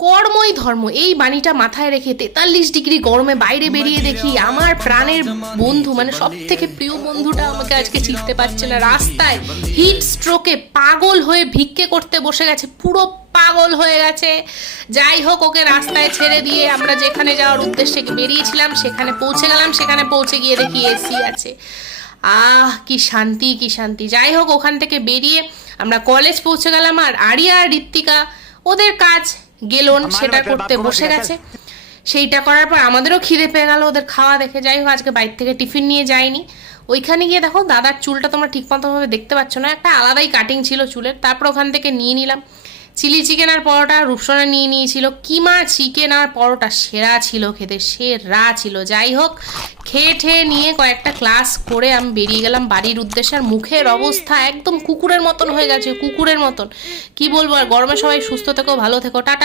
কর্মই ধর্ম, এই বাণীটা মাথায় রেখে 43 ডিগ্রি গরমে বাইরে বেরিয়ে দেখি আমার প্রাণের বন্ধু, মানে সব থেকে প্রিয় বন্ধুটা আমাকে আজকে চিনতে পারছে না। রাস্তায় হিট স্ট্রোকে পাগল হয়ে ভিক্ষে করতে বসে গেছে, পুরো পাগল হয়ে গেছে। যাই হোক, ওকে রাস্তায় ছেড়ে দিয়ে আমরা যেখানে যাওয়ার উদ্দেশ্যে বেরিয়েছিলাম সেখানে পৌঁছে গেলাম। সেখানে পৌঁছে গিয়ে দেখি এসি আছে। কি শান্তি, কি শান্তি। যাই হোক, ওখান থেকে বেরিয়ে আমরা কলেজ পৌঁছে গেলাম। আর আরিয়া আর ঋত্বিকা ওদের কাজ গেলন সেটা করতে বসে গেছে। সেইটা করার পর আমাদেরও খিদে পেয়ে গেল ওদের খাওয়া দেখে। যাই হোক, আজকে বাইরে থেকে টিফিন নিয়ে যাইনি। ওইখানে গিয়ে দেখো দাদার চুলটা তোমরা ঠিক মতোভাবে দেখতে পাচ্ছ না, একটা আলাদাই কাটিং ছিল চুলের। তারপর ওখান থেকে নিয়ে নিলাম চিলি চিকেন আর পরোটা। রূপসোনা নিয়ে নিয়েছিল কিমা চিকেন আর পরোটা, সেরা ছিল খেতে, সেরা ছিল। যাই হোক, খেয়ে ঠেয়ে নিয়ে কয়েকটা ক্লাস করে আমি বেরিয়ে গেলাম বাড়ির উদ্দেশ্যে। আর মুখের অবস্থা একদম কুকুরের মতন হয়ে গেছে, কুকুরের মতন। কি বলবো আর, গরমে সবাই সুস্থ থেকো, ভালো থেকো, টাটা।